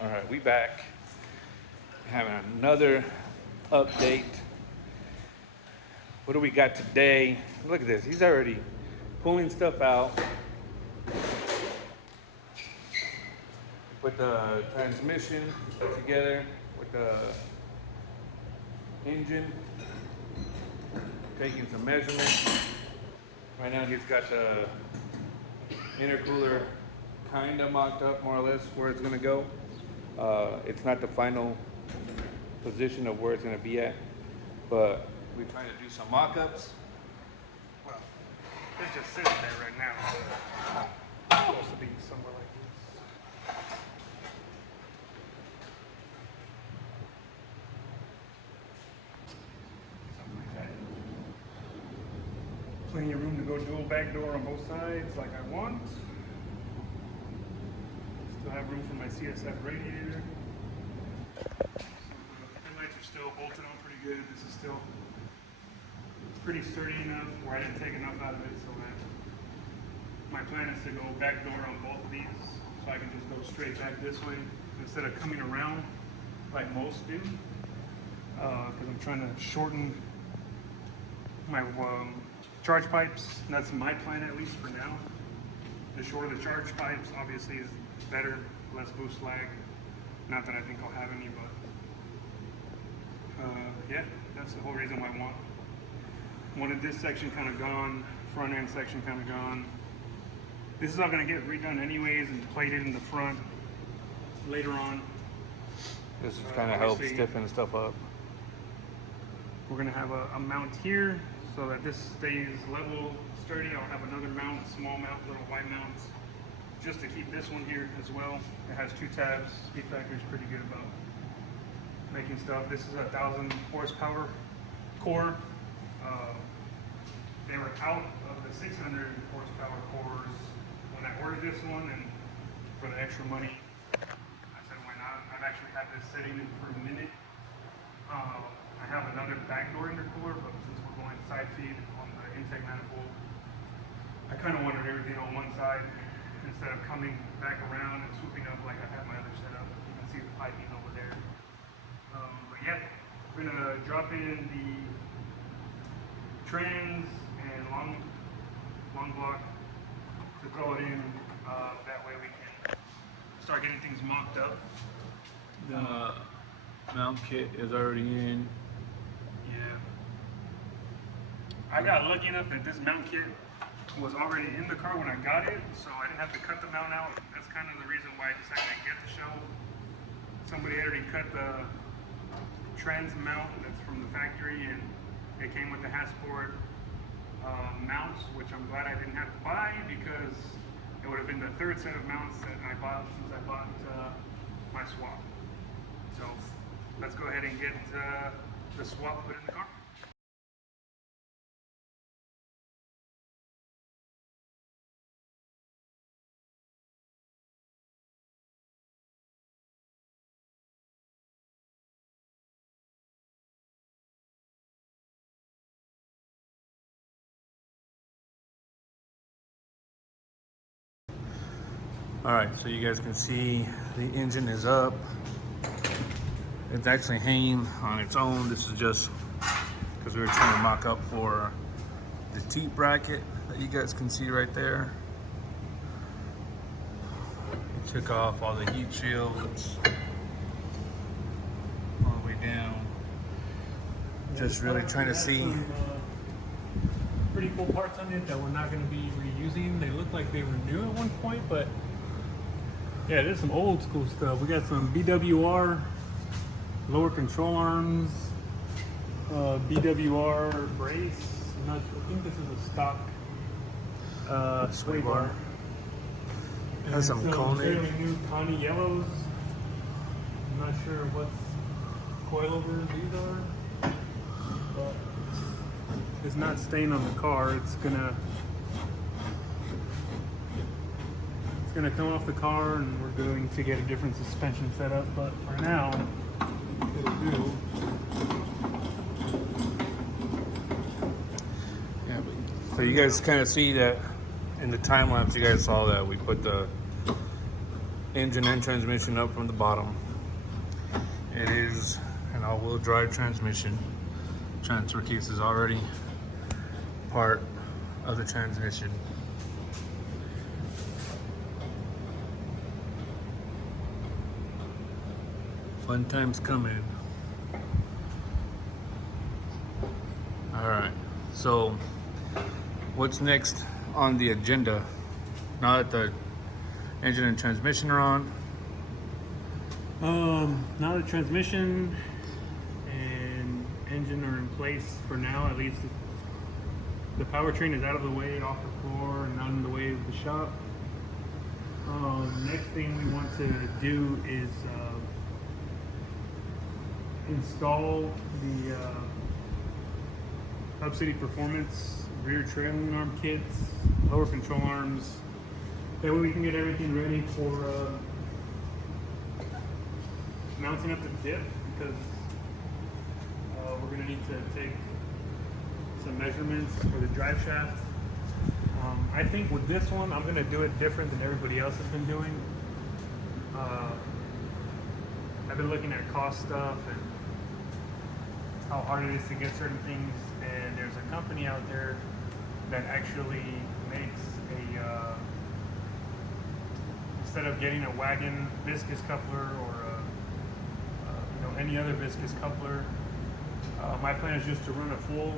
All right, we back. Having another update. What do we got today? Look at this. He's already pulling stuff out. Put the transmission together with the engine. Taking some measurements. Right now he's got the intercooler kind of mocked up more or less where it's going to go. It's not the final position of where it's going to be at, but we're trying to do some mock-ups. Well, it's just sitting there right now. It's supposed to be somewhere like this. Something like that. Plenty of room to go dual back door on both sides like I want. Still have room for my CSF radiator. Headlights are still bolted on pretty good. This is still pretty sturdy enough where I didn't take enough out of it, so that my plan is to go back door on both of these, so I can just go straight back this way instead of coming around like most do, because I'm trying to shorten my charge pipes. And that's my plan, at least for now. The shorter the charge pipes obviously is better, less boost lag. Not that I think I'll have any, but yeah, that's the whole reason why I wanted this section kind of gone, front end section kind of gone. This is all going to get redone anyways and plated in the front later on. This is kind of help stiffen stuff up. We're going to have a mount here so that this stays level, sturdy. I'll have another mount, small mount, little white mounts, just to keep this one here as well. It has 2 tabs. Speed Factory is pretty good about making stuff. This is a 1,000 horsepower core. They were out of the 600 horsepower cores when I ordered this one, and for the extra money, I said why not. I've actually had this sitting in for a minute. I have another backdoor intercooler, but since we're going side feed on the intake manifold, I kind of wanted everything on one side instead of coming back around and swooping up like I had my other setup. You can see the piping over there. But yeah, we're gonna drop in the trans and long block to throw it in. That way we can start getting things mocked up. The mount kit is already in. Yeah. I got lucky enough that this mount kit was already in the car when I got it, so I didn't have to cut the mount out. That's kind of the reason why I decided to get the show. Somebody had already cut the trans mount that's from the factory, and it came with the Hasport mounts, which I'm glad I didn't have to buy, because it would have been the 3rd set of mounts that I bought since I bought my swap. So let's go ahead and get the swap put in the car. All right, so you guys can see the engine is up. It's actually hanging on its own. This is just because we were trying to mock up for the T bracket that you guys can see right there. We took off all the heat shields all the way down. Just really trying to see. Pretty cool parts on it that we're not going to be reusing. They look like they were new at one point, but yeah, there's some old school stuff. We got some BWR lower control arms, BWR brace. I think this is a stock sway bar. Has some fairly Koenig. new Connie yellows. I'm not sure what coilovers these are, but it's not staying on the car. It's gonna come off the car, and we're going to get a different suspension setup. But for now, it'll do. Yeah, so you guys kind of see that in the time lapse. You guys saw that we put the engine and transmission up from the bottom. It is an all-wheel drive transmission. Transfer case is already part of the transmission. Fun times coming. All right, so what's next on the agenda? Now that the engine and transmission are on, now the transmission and engine are in place for now. At least the powertrain is out of the way, off the floor, and out in the way of the shop. Next thing we want to do is install the Hub City Performance rear trailing arm kits, lower control arms. That way we can get everything ready for mounting up the diff, because we're going to need to take some measurements for the drive shaft. I think with this one, I'm going to do it different than everybody else has been doing. I've been looking at cost stuff and how hard it is to get certain things, and there's a company out there that actually makes a instead of getting a wagon viscous coupler or any other viscous coupler, my plan is just to run a full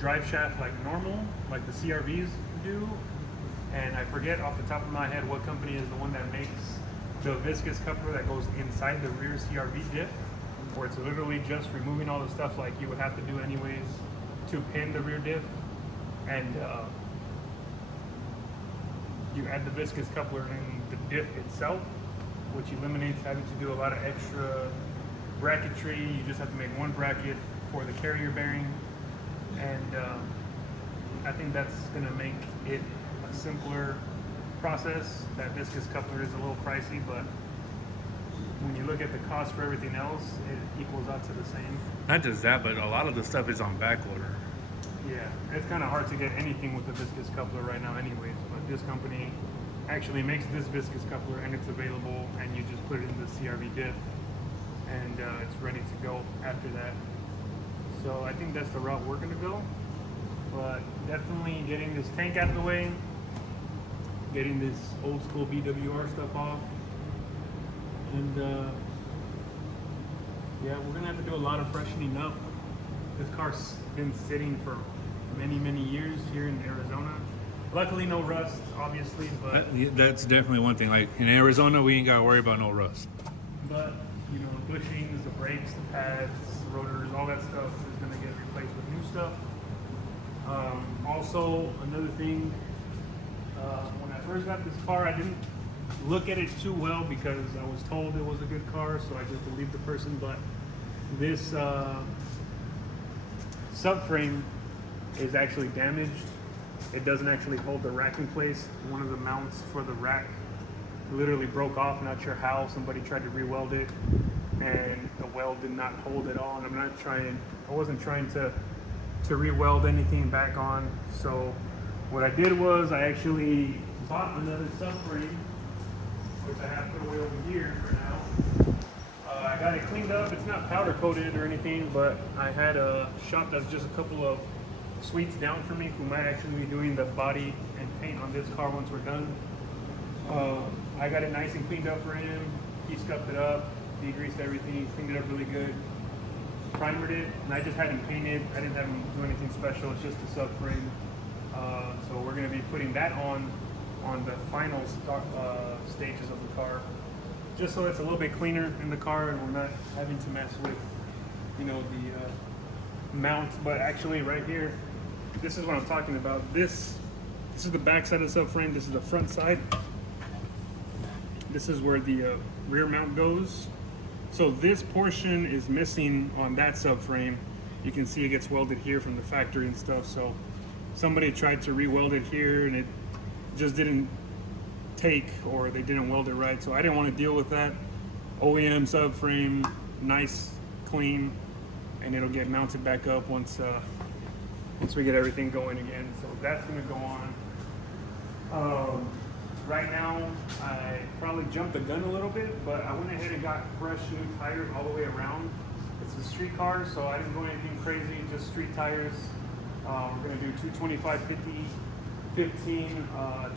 drive shaft like normal, like the CRVs do. And I forget off the top of my head what company is the one that makes the viscous coupler that goes inside the rear CRV diff, where it's literally just removing all the stuff like you would have to do anyways to pin the rear diff, and you add the viscous coupler in the diff itself, which eliminates having to do a lot of extra bracketry. You just have to make one bracket for the carrier bearing, and I think that's going to make it a simpler process. That viscous coupler is a little pricey, but when you look at the cost for everything else, it equals out to the same. not just that, but a lot of the stuff is on back order. Yeah, it's kind of hard to get anything with the viscous coupler right now anyways, but this company actually makes this viscous coupler and it's available, and you just put it in the CRV diff and it's ready to go after that. So I think that's the route we're going to go, but definitely getting this tank out of the way, getting this old school BWR stuff off, and yeah, we're going to have to do a lot of freshening up. This car's been sitting for many years here in Arizona. Luckily no rust, obviously, but That's definitely one thing. Like in Arizona, we ain't got to worry about no rust. the bushings, the brakes, the pads, the rotors, all that stuff is going to get replaced with new stuff. Also, another thing, when I first got this car, I didn't look at it too well because I was told it was a good car, so I just believed the person. But this subframe is actually damaged. It doesn't actually hold the rack in place. One of the mounts for the rack literally broke off, not sure how. Somebody tried to re-weld it and the weld did not hold at all, and I wasn't trying to re-weld anything back on. So what I did was I actually bought another subframe, which I have put away over here for now. I got it cleaned up. It's not powder coated or anything, but I had a shop that's just a couple of suites down from me who might actually be doing the body and paint on this car once we're done. I got it nice and cleaned up for him. He scuffed it up, degreased everything, cleaned it up really good, primered it, and I just had him painted. I didn't have him do anything special. It's just a subframe. So we're going to be putting that on the final stages of the car, just so it's a little bit cleaner in the car and we're not having to mess with, the mount. But actually, right here, this is what I'm talking about. This is the back side of the subframe. This is the front side. This is where the rear mount goes. So this portion is missing on that subframe. You can see it gets welded here from the factory and stuff. So somebody tried to re-weld it here and it just didn't take, or they didn't weld it right. So I didn't want to deal with that. OEM subframe, nice, clean, and it'll get mounted back up once we get everything going again. So that's going to go on. Right now, I probably jumped the gun a little bit, but I went ahead and got fresh new tires all the way around. It's a street car, so I didn't go anything crazy, just street tires. We're gonna do 225, 50, 15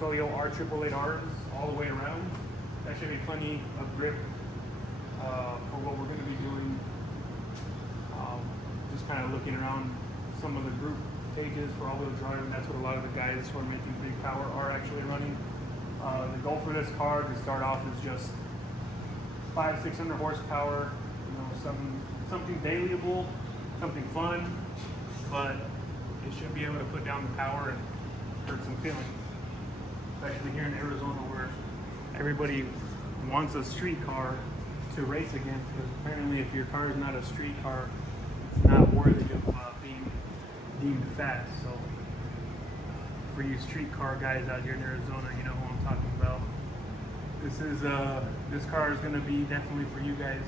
Toyo R888Rs all the way around. That should be plenty of grip for what we're gonna be doing. Just kind of looking around some of the group pages for all-wheel drive, and that's what a lot of the guys who are making big power are actually running. The goal for this car to start off is just 500-600 horsepower, something dailyable, something fun, but it should be able to put down the power and hurt some feelings. Especially here in Arizona, where everybody wants a street car to race against, because apparently if your car is not a street car, it's not worthy of being deemed fast. So for you street car guys out here in Arizona, you know who I'm talking about. This car is going to be definitely for you guys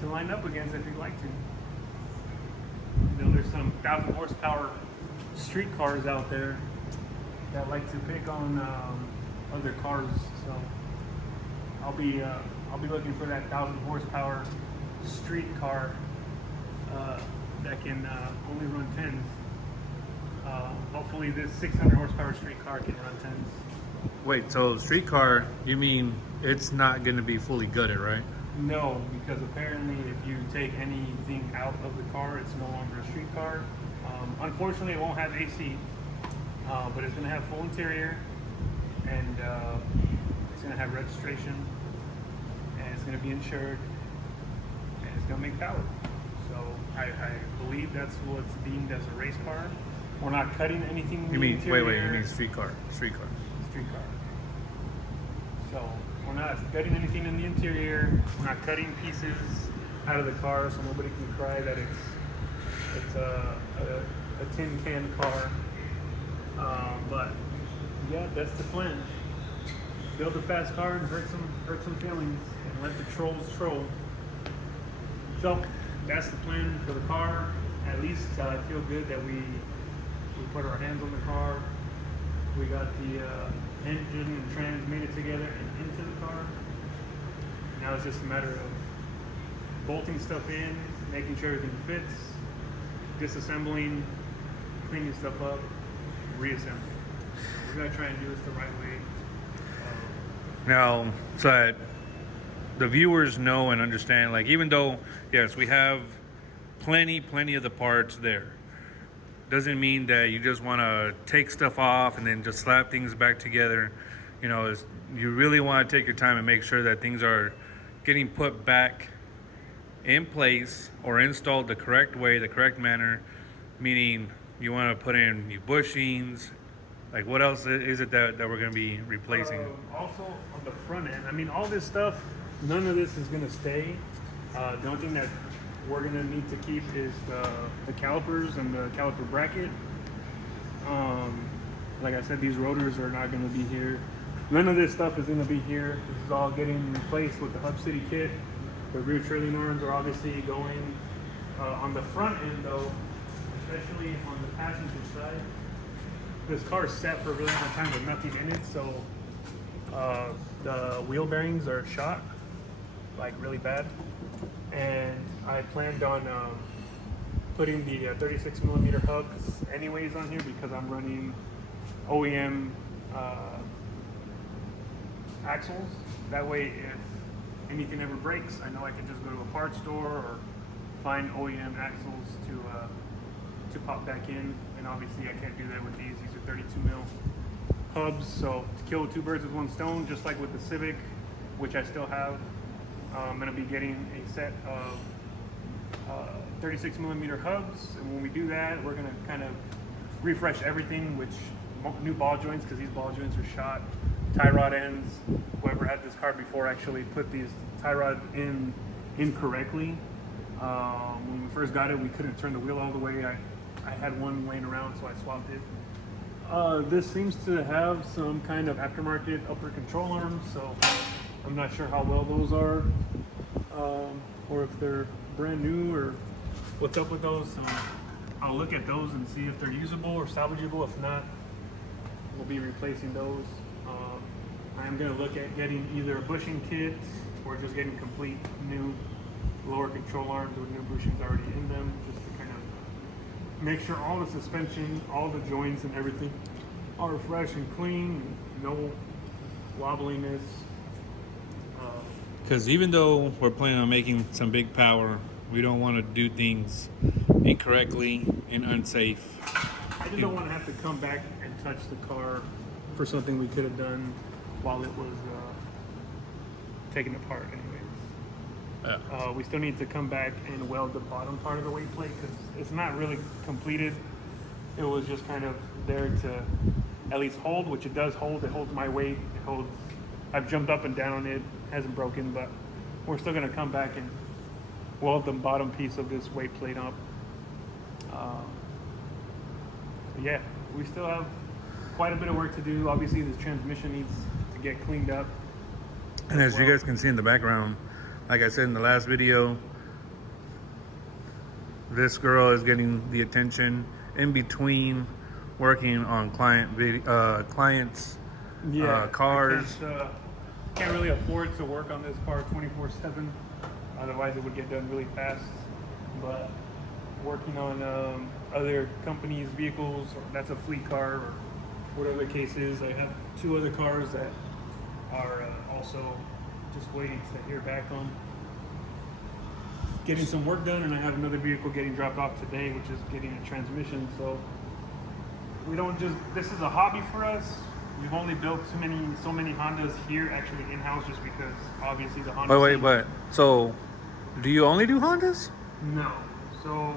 to line up against if you'd like to. There's some 1,000 horsepower street cars out there that like to pick on other cars. So I'll be looking for that 1,000 horsepower street car that can only run 10s. Hopefully this 600 horsepower street car can run 10s. Wait, so street car, you mean it's not going to be fully gutted, right? No, because apparently if you take anything out of the car, it's no longer a street car. Unfortunately, it won't have AC, but it's going to have full interior, and it's going to have registration, and it's going to be insured, and it's going to make power. So I believe that's what's deemed as a race car. We're not cutting anything in the interior. Wait, you mean street car? Street car. Street car. So we're not cutting anything in the interior. We're not cutting pieces out of the car, so nobody can cry that it's a tin can car. But yeah, that's the plan. Build a fast car and hurt some feelings, and let the trolls troll. So that's the plan for the car. At least I feel good that we put our hands on the car. We got the engine and trans made it together and into the car. Now it's just a matter of bolting stuff in, making sure everything fits, disassembling, cleaning stuff up, reassembling. We're gonna try and do this the right way. Now, so that the viewers know and understand, like, even though, yes, we have plenty of the parts there, doesn't mean that you just want to take stuff off and then just slap things back together. You really want to take your time and make sure that things are getting put back in place or installed the correct way, the correct manner, meaning you want to put in new bushings. Like, what else is it that we're going to be replacing? Also on the front end, I mean, all this stuff, none of this is going to stay. The only thing that we're going to need to keep is the calipers and the caliper bracket. Like I said, these rotors are not going to be here. None of this stuff is going to be here. This is all getting replaced with the Hub City kit. The rear trailing arms are obviously going. On the front end though, especially on the passenger side, this car is set for a really long time with nothing in it, so the wheel bearings are shot, like really bad. And I planned on putting the 36 millimeter hubs anyways on here because I'm running OEM axles. That way, if anything ever breaks, I know I can just go to a parts store or find OEM axles to pop back in. And obviously, I can't do that with these. These are 32 mil hubs, so to kill two birds with one stone, just like with the Civic, which I still have. I'm going to be getting a set of 36 millimeter hubs, and when we do that, we're going to kind of refresh everything, which new ball joints, because these ball joints are shot, tie rod ends. Whoever had this car before actually put these tie rods in incorrectly. When we first got it, we couldn't turn the wheel all the way. I had one laying around, so I swapped it. This seems to have some kind of aftermarket upper control arms, so I'm not sure how well those are, or if they're brand new, or what's up with those. So I'll look at those and see if they're usable or salvageable. If not, we'll be replacing those. I'm going to look at getting either a bushing kit or just getting complete new lower control arms with new bushings already in them, just to kind of make sure all the suspension, all the joints and everything are fresh and clean, no wobbliness. Because even though we're planning on making some big power, we don't want to do things incorrectly and unsafe. I just don't want to have to come back and touch the car for something we could have done while it was taken apart anyways. Yeah. We still need to come back and weld the bottom part of the weight plate because it's not really completed. It was just kind of there to at least hold, which it does hold. It holds my weight. It holds. I've jumped up and down. It hasn't broken, but we're still going to come back and weld the bottom piece of this weight plate up. Yeah, we still have quite a bit of work to do. Obviously, this transmission needs to get cleaned up. And as you guys can see in the background, like I said in the last video, this girl is getting the attention in between working on clients' cars. Can't really afford to work on this car 24/7. Otherwise, it would get done really fast. But working on other companies' vehicles, or that's a fleet car, or whatever the case is. I have 2 other cars that are also just waiting to hear back on. Getting some work done, and I have another vehicle getting dropped off today, which is getting a transmission. So we don't just, this is a hobby for us. We've only built so many Hondas here, actually in-house, just because obviously the Honda. But so do you only do Hondas? No. So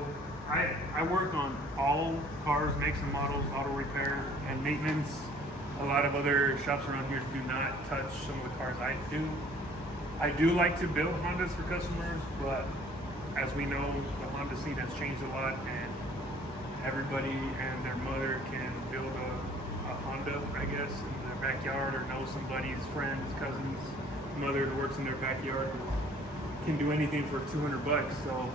I work on all cars, makes and models, auto repair and maintenance. A lot of other shops around here do not touch some of the cars I do. I do like to build Hondas for customers, but as we know, the Honda scene has changed a lot, and everybody and their mother can build a Honda, I guess, in their backyard, or know somebody's friends, cousins, mother who works in their backyard who can do anything for $200. So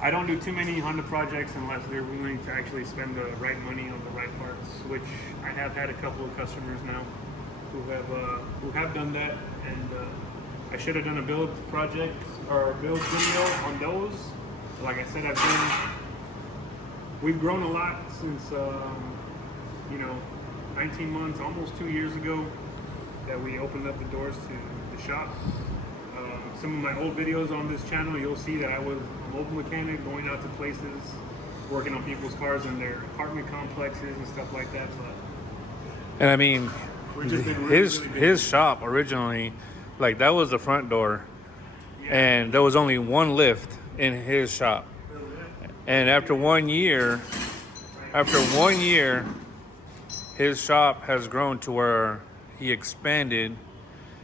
I don't do too many Honda projects unless they're willing to actually spend the right money on the right parts, which I have had a couple of customers now who have done that, and I should have done a build project or a build video on those. Like I said, we've grown a lot since 19 months, almost 2 years ago, that we opened up the doors to the shop. Some of my old videos on this channel, you'll see that I was a mobile mechanic going out to places, working on people's cars in their apartment complexes and stuff like that. But And I mean, we've just been really his shop originally, like that was the front door, and there was only one lift in his shop. And after 1 year, his shop has grown to where he expanded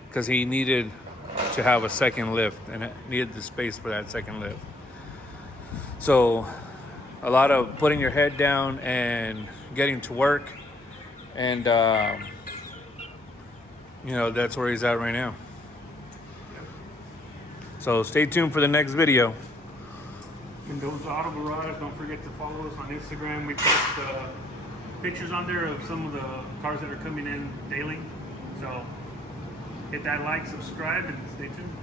because he needed to have a second lift and needed the space for that second lift. So a lot of putting your head down and getting to work, and that's where he's at right now. So stay tuned for the next video. Mendoza Auto Garage. Don't forget to follow us on Instagram. We post pictures on there of some of the cars that are coming in daily. So hit that like, subscribe, and stay tuned.